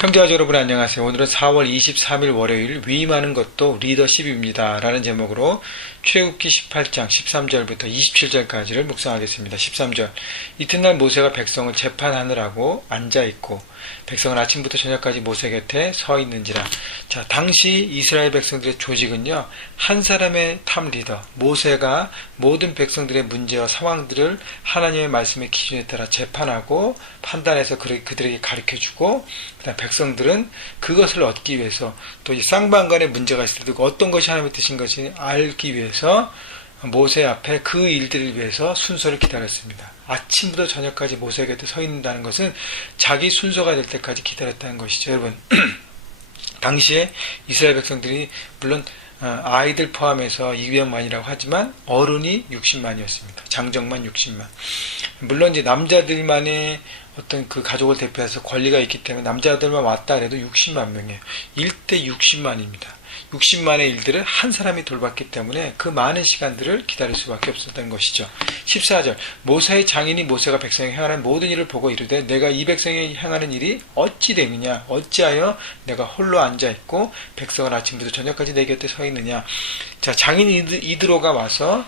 형제가족 여러분 안녕하세요. 오늘은 4월 23일 월요일 위임하는 것도 리더십입니다 라는 제목으로 출애굽기 18장 13절부터 27절까지를 묵상하겠습니다. 13절 이튿날 모세가 백성을 재판하느라고 앉아있고 백성은 아침부터 저녁까지 모세 곁에 서 있는지라. 자, 당시 이스라엘 백성들의 조직은요, 한 사람의 탑 리더 모세가 모든 백성들의 문제와 상황들을 하나님의 말씀의 기준에 따라 재판하고 판단해서 그들에게 가르쳐주고, 그다음 백성들은 그것을 얻기 위해서 또 이 쌍방간에 문제가 있을 때 어떤 것이 하나님의 뜻인 것이 알기 위해서 모세 앞에 그 일들을 위해서 순서를 기다렸습니다. 아침부터 저녁까지 모세 곁에 서 있는다는 것은 자기 순서가 될 때까지 기다렸다는 것이죠. 여러분, 당시에 이스라엘 백성들이 물론 아이들 포함해서 200만이라고 하지만 어른이 60만이었습니다. 장정만 60만. 물론 이제 남자들만의 어떤 그 가족을 대표해서 권리가 있기 때문에 남자들만 왔다 그래도 60만 명이에요. 1대 60만입니다. 60만의 일들을 한 사람이 돌봤기 때문에 그 많은 시간들을 기다릴 수밖에 없었던 것이죠. 14절 모세의 장인이 모세가 백성이 행하는 모든 일을 보고 이르되 내가 이 백성이 행하는 일이 어찌 되느냐, 어찌하여 내가 홀로 앉아있고 백성은 아침부터 저녁까지 내 곁에 서 있느냐. 자, 장인 이드로가 와서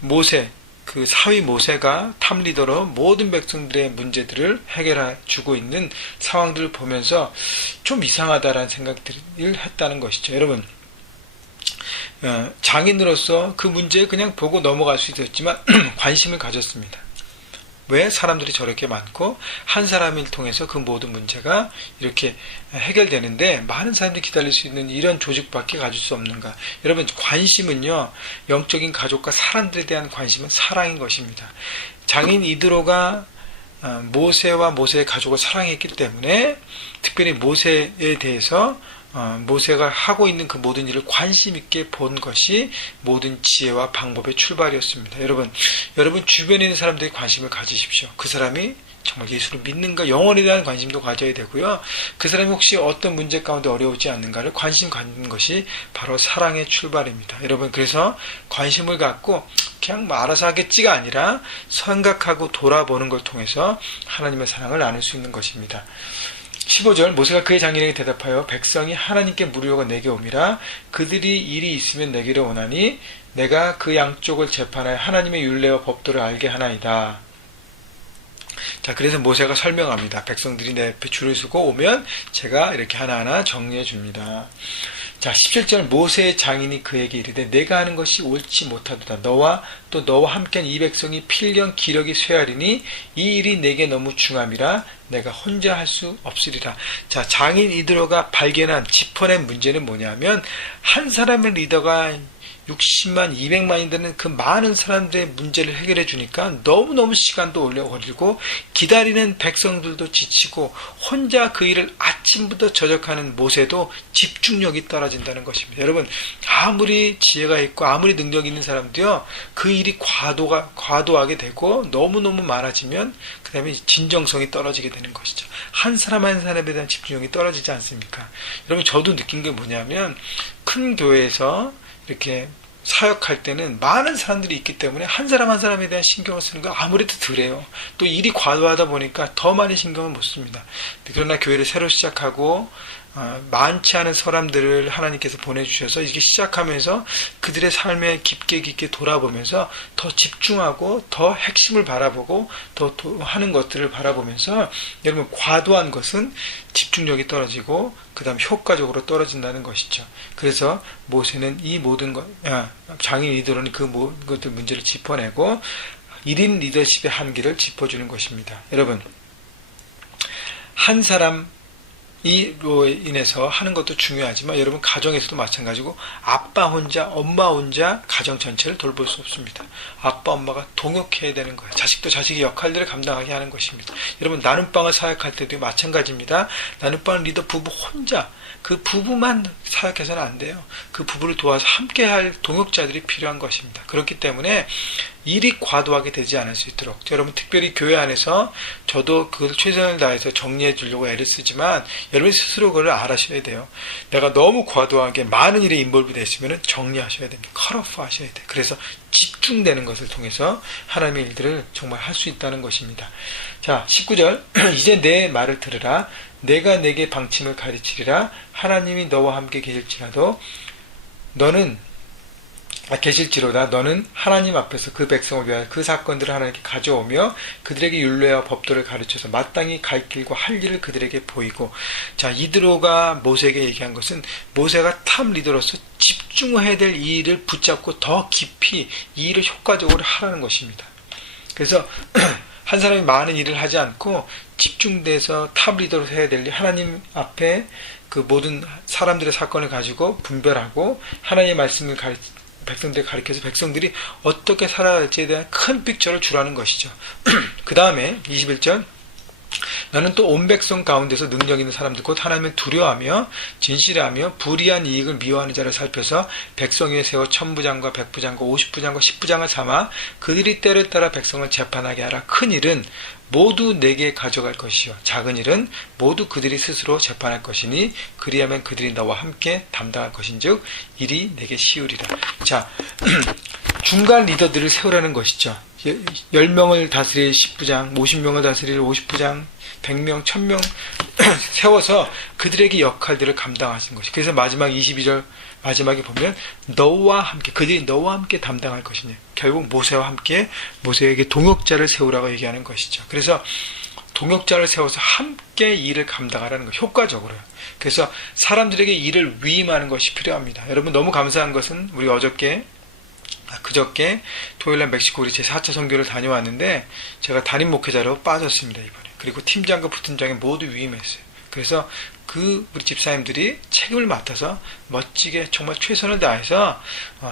모세, 그 사위 모세가 탑리더로 모든 백성들의 문제들을 해결해 주고 있는 상황들을 보면서 좀 이상하다라는 생각들을 했다는 것이죠. 여러분, 장인으로서 그 문제에 그냥 보고 넘어갈 수 있었지만 관심을 가졌습니다. 왜 사람들이 저렇게 많고 한 사람을 통해서 그 모든 문제가 이렇게 해결되는데 많은 사람들이 기다릴 수 있는 이런 조직밖에 가질 수 없는가. 여러분, 관심은요, 영적인 가족과 사람들에 대한 관심은 사랑인 것입니다. 장인 이드로가 모세와 모세의 가족을 사랑했기 때문에 특별히 모세에 대해서 모세가 하고 있는 그 모든 일을 관심 있게 본 것이 모든 지혜와 방법의 출발이었습니다. 여러분 주변에 있는 사람들이 관심을 가지십시오. 그 사람이 정말 예수를 믿는가, 영혼에 대한 관심도 가져야 되고요. 그 사람이 혹시 어떤 문제 가운데 어려우지 않는가를 관심 갖는 것이 바로 사랑의 출발입니다. 여러분, 그래서 관심을 갖고 그냥 뭐 알아서 하겠지가 아니라 생각하고 돌아보는 걸 통해서 하나님의 사랑을 나눌 수 있는 것입니다. 15절 모세가 그의 장인에게 대답하여 백성이 하나님께 물으려고 내게 오미라. 그들이 일이 있으면 내게로 오나니 내가 그 양쪽을 재판하여 하나님의 율례와 법도를 알게 하나이다. 자, 그래서 모세가 설명합니다. 백성들이 내 옆에 줄을 서고 오면 제가 이렇게 하나하나 정리해 줍니다. 자, 17절 모세의 장인이 그에게 이르되 내가 하는 것이 옳지 못하도다. 너와 또 너와 함께한 이 백성이 필경 기력이 쇠하리니 이 일이 내게 너무 중함이라 내가 혼자 할 수 없으리라. 자, 장인 이드로가 발견한 짚어낸 문제는 뭐냐면 한 사람의 리더가 60만, 200만이 되는 그 많은 사람들의 문제를 해결해 주니까 너무너무 시간도 올려버리고 기다리는 백성들도 지치고 혼자 그 일을 아침부터 저녁하는 모세도 집중력이 떨어진다는 것입니다. 여러분, 아무리 지혜가 있고 아무리 능력이 있는 사람도요, 그 일이 과도하게 되고 너무너무 많아지면 그 다음에 진정성이 떨어지게 되는 것이죠. 한 사람 한 사람에 대한 집중력이 떨어지지 않습니까? 여러분, 저도 느낀 게 뭐냐면 큰 교회에서 이렇게 사역할 때는 많은 사람들이 있기 때문에 한 사람 한 사람에 대한 신경을 쓰는 거 아무래도 덜해요. 또 일이 과도하다 보니까 더 많이 신경을 못 씁니다. 그러나 교회를 새로 시작하고 많지 않은 사람들을 하나님께서 보내주셔서 이게 시작하면서 그들의 삶에 깊게 돌아보면서 더 집중하고 더 핵심을 바라보고 더 하는 것들을 바라보면서 여러분, 과도한 것은 집중력이 떨어지고 그 다음 효과적으로 떨어진다는 것이죠. 그래서 모세는 이 모든 장인 이드로는 그 모든 것들 문제를 짚어내고 1인 리더십의 한계를 짚어주는 것입니다. 여러분, 한 사람 이로 인해서 하는 것도 중요하지만 여러분, 가정에서도 마찬가지고 아빠 혼자, 엄마 혼자 가정 전체를 돌볼 수 없습니다. 아빠, 엄마가 동역해야 되는 거예요. 자식도 자식의 역할들을 감당하게 하는 것입니다. 여러분, 나눔방을 사역할 때도 마찬가지입니다. 나눔방 리더 부부 혼자, 그 부부만 사역해서는 안 돼요. 그 부부를 도와서 함께할 동역자들이 필요한 것입니다. 그렇기 때문에 일이 과도하게 되지 않을 수 있도록 여러분, 특별히 교회 안에서 저도 그걸 최선을 다해서 정리해 주려고 애를 쓰지만 여러분 스스로 그걸 알아셔야 돼요. 내가 너무 과도하게 많은 일에 인볼브 되어 있으면 정리하셔야 됩니다. 컷오프 하셔야 돼요. 그래서 집중되는 것을 통해서 하나님의 일들을 정말 할 수 있다는 것입니다. 자, 19절 이제 내 말을 들으라. 내가 내게 방침을 가르치리라. 하나님이 너와 함께 계실지라도 계실지로다. 너는 하나님 앞에서 그 백성을 위하여 그 사건들을 하나님께 가져오며 그들에게 율례와 법도를 가르쳐서 마땅히 갈 길과 할 일을 그들에게 보이고. 자, 이드로가 모세에게 얘기한 것은 모세가 탑 리더로서 집중해야 될 이 일을 붙잡고 더 깊이 이 일을 효과적으로 하라는 것입니다. 그래서 한 사람이 많은 일을 하지 않고 집중돼서 탑 리더로서 해야 될 일, 하나님 앞에 그 모든 사람들의 사건을 가지고 분별하고 하나님의 말씀을 백성들에 가르쳐서 백성들이 어떻게 살아야 할지에 대한 큰 픽처를 주라는 것이죠. 그 다음에 21절, 너는 또 온 백성 가운데서 능력 있는 사람들 곧 하나님을 두려워하며 진실하며 불의한 이익을 미워하는 자를 살펴서 백성 위에 세워 천부장과 백부장과 50부장과 10부장을 삼아 그들이 때를 따라 백성을 재판하게 하라. 큰 일은 모두 내게 가져갈 것이요 작은 일은 모두 그들이 스스로 재판할 것이니 그리하면 그들이 너와 함께 담당할 것인즉 일이 내게 쉬우리라. 자, 중간 리더들을 세우라는 것이죠. 10명을 다스릴 10부장, 50명을 다스릴 50부장, 100명, 1000명 세워서 그들에게 역할들을 감당하신 것이. 그래서 마지막 22절 마지막에 보면 너와 함께, 그들이 너와 함께 담당할 것이냐. 결국 모세와 함께 모세에게 동역자를 세우라고 얘기하는 것이죠. 그래서 동역자를 세워서 함께 일을 감당하라는 것, 효과적으로요. 그래서 사람들에게 일을 위임하는 것이 필요합니다. 여러분, 너무 감사한 것은 우리 그저께 토요일날 멕시코 우리 제4차 선교를 다녀왔는데 제가 담임 목회자로 빠졌습니다, 이번에. 그리고 팀장과 부팀장이 모두 위임했어요. 그래서 우리 집사님들이 책임을 맡아서 멋지게 정말 최선을 다해서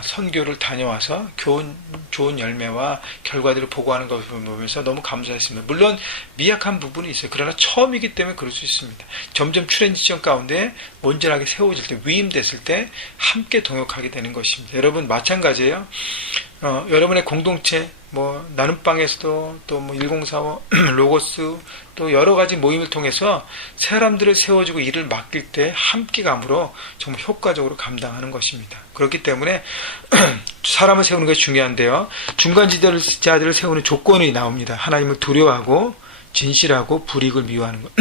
선교를 다녀와서 좋은 열매와 결과들을 보고하는 것을 보면서 너무 감사했습니다. 물론 미약한 부분이 있어요. 그러나 처음이기 때문에 그럴 수 있습니다. 점점 트랜지션 가운데 온전하게 세워질 때, 위임됐을 때 함께 동역하게 되는 것입니다. 여러분 마찬가지예요. 여러분의 공동체, 나눔방에서도 또 1045 로고스 또 여러 가지 모임을 통해서 사람들을 세워주고 일을 맡길 때 함께감으로 정말 효과적으로 감당하는 것입니다. 그렇기 때문에 사람을 세우는 것이 중요한데요. 중간지도자들을 세우는 조건이 나옵니다. 하나님을 두려워하고 진실하고 불이익을 미워하는 것.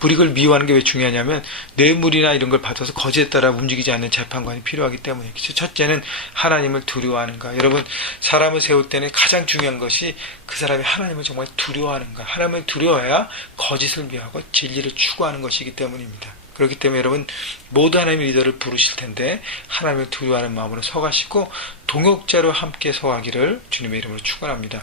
불이익을 미워하는 게 왜 중요하냐면 뇌물이나 이런 걸 받아서 거짓에 따라 움직이지 않는 재판관이 필요하기 때문에. 첫째는 하나님을 두려워하는가. 여러분, 사람을 세울 때는 가장 중요한 것이 그 사람이 하나님을 정말 두려워하는가. 하나님을 두려워해야 거짓을 미워하고 진리를 추구하는 것이기 때문입니다. 그렇기 때문에 여러분 모두 하나님의 리더를 부르실 텐데 하나님을 두려워하는 마음으로 서가시고 동역자로 함께 서가기를 주님의 이름으로 축원합니다.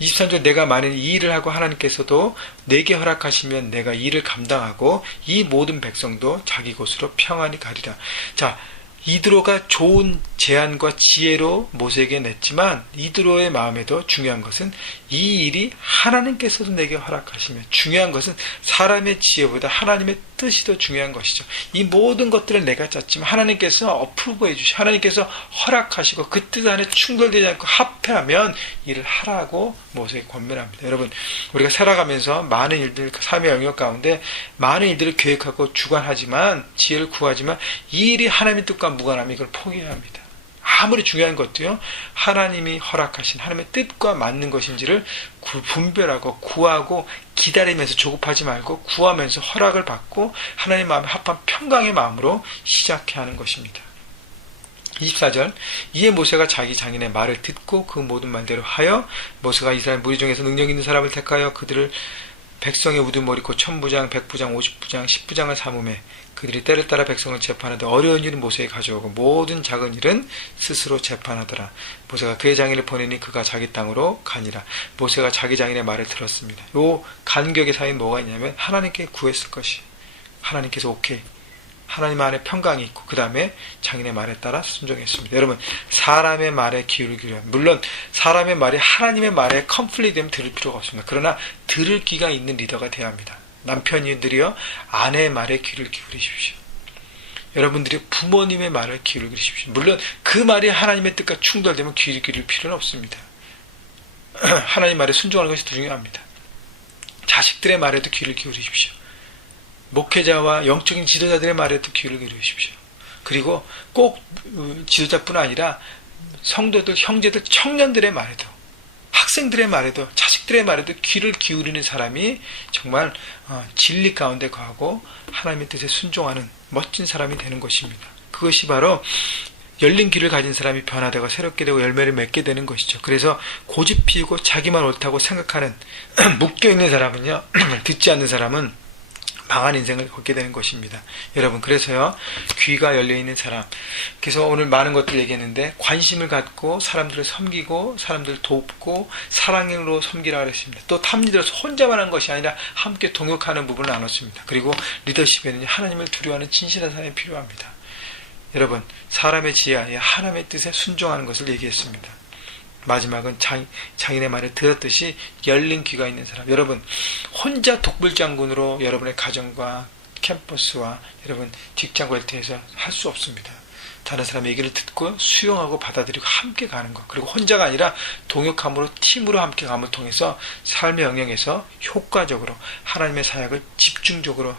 23절, 내가 만일 이 일을 하고 하나님께서도 내게 허락하시면 내가 이 일을 감당하고 이 모든 백성도 자기 곳으로 평안히 가리라. 자, 이드로가 좋은 제안과 지혜로 모세에게 냈지만 이드로의 마음에도 중요한 것은 이 일이 하나님께서도 내게 허락하시면, 중요한 것은 사람의 지혜보다 하나님의 뜻이 더 중요한 것이죠. 이 모든 것들을 내가 짰지만 하나님께서 어프로브해 주시고 하나님께서 허락하시고 그 뜻 안에 충돌되지 않고 합해하면 일을 하라고 모세에게 권면합니다. 여러분, 우리가 살아가면서 많은 일들, 삶의 영역 가운데 많은 일들을 계획하고 주관하지만, 지혜를 구하지만 이 일이 하나님의 뜻과 무관하면 이걸 포기해야 합니다. 아무리 중요한 것도요, 하나님이 허락하신 하나님의 뜻과 맞는 것인지를 분별하고 구하고 기다리면서 조급하지 말고 구하면서 허락을 받고 하나님 마음에 합한 평강의 마음으로 시작해야 하는 것입니다. 24절, 이에 모세가 자기 장인의 말을 듣고 그 모든 말대로 하여 모세가 이스라엘 무리 중에서 능력 있는 사람을 택하여 그들을 백성의 우두머리 곧 천부장, 백부장, 50부장, 10부장을 삼음해 그들이 때를 따라 백성을 재판하되 어려운 일은 모세에 가져오고 모든 작은 일은 스스로 재판하더라. 모세가 그의 장인을 보내니 그가 자기 땅으로 가니라. 모세가 자기 장인의 말을 들었습니다. 요 간격의 사이에 뭐가 있냐면 하나님께 구했을 것이, 하나님께서 오케이, 하나님 안에 평강이 있고 그 다음에 장인의 말에 따라 순종했습니다. 여러분, 사람의 말에 귀를 기울여야, 물론 사람의 말이 하나님의 말에 컴플리트 되면 들을 필요가 없습니다. 그러나 들을 귀가 있는 리더가 되어야 합니다. 남편이들이요, 아내의 말에 귀를 기울이십시오. 여러분들이 부모님의 말을 기울이십시오. 물론 그 말이 하나님의 뜻과 충돌되면 귀를 기울일 필요는 없습니다. 하나님 말에 순종하는 것이 더 중요합니다. 자식들의 말에도 귀를 기울이십시오. 목회자와 영적인 지도자들의 말에도 귀를 기울이십시오. 그리고 꼭 지도자뿐 아니라 성도들, 형제들, 청년들의 말에도, 학생들의 말에도, 자식 자식들의 말에도 귀를 기울이는 사람이 정말 진리 가운데 거하고 하나님의 뜻에 순종하는 멋진 사람이 되는 것입니다. 그것이 바로 열린 귀를 가진 사람이 변화되고 새롭게 되고 열매를 맺게 되는 것이죠. 그래서 고집 피우고 자기만 옳다고 생각하는 묶여있는 사람은요, 듣지 않는 사람은 망한 인생을 걷게 되는 것입니다. 여러분, 그래서요, 귀가 열려있는 사람, 그래서 오늘 많은 것들 얘기했는데 관심을 갖고 사람들을 섬기고 사람들을 돕고 사랑으로 섬기라 그랬습니다. 또 탑리더로서 혼자만 한 것이 아니라 함께 동역하는 부분을 나눴습니다. 그리고 리더십에는 하나님을 두려워하는 진실한 사람이 필요합니다. 여러분, 사람의 지혜 아니라 하나님의 뜻에 순종하는 것을 얘기했습니다. 마지막은 장인의 말을 들었듯이 열린 귀가 있는 사람. 여러분, 혼자 독불장군으로 여러분의 가정과 캠퍼스와 여러분 직장 웰트에서 할 수 없습니다. 다른 사람의 얘기를 듣고 수용하고 받아들이고 함께 가는 것. 그리고 혼자가 아니라 동역함으로 팀으로 함께 감을 통해서 삶의 영역에서 효과적으로 하나님의 사역을 집중적으로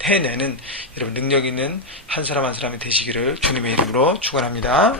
해내는 여러분 능력 있는 한 사람 한 사람이 되시기를 주님의 이름으로 축원합니다.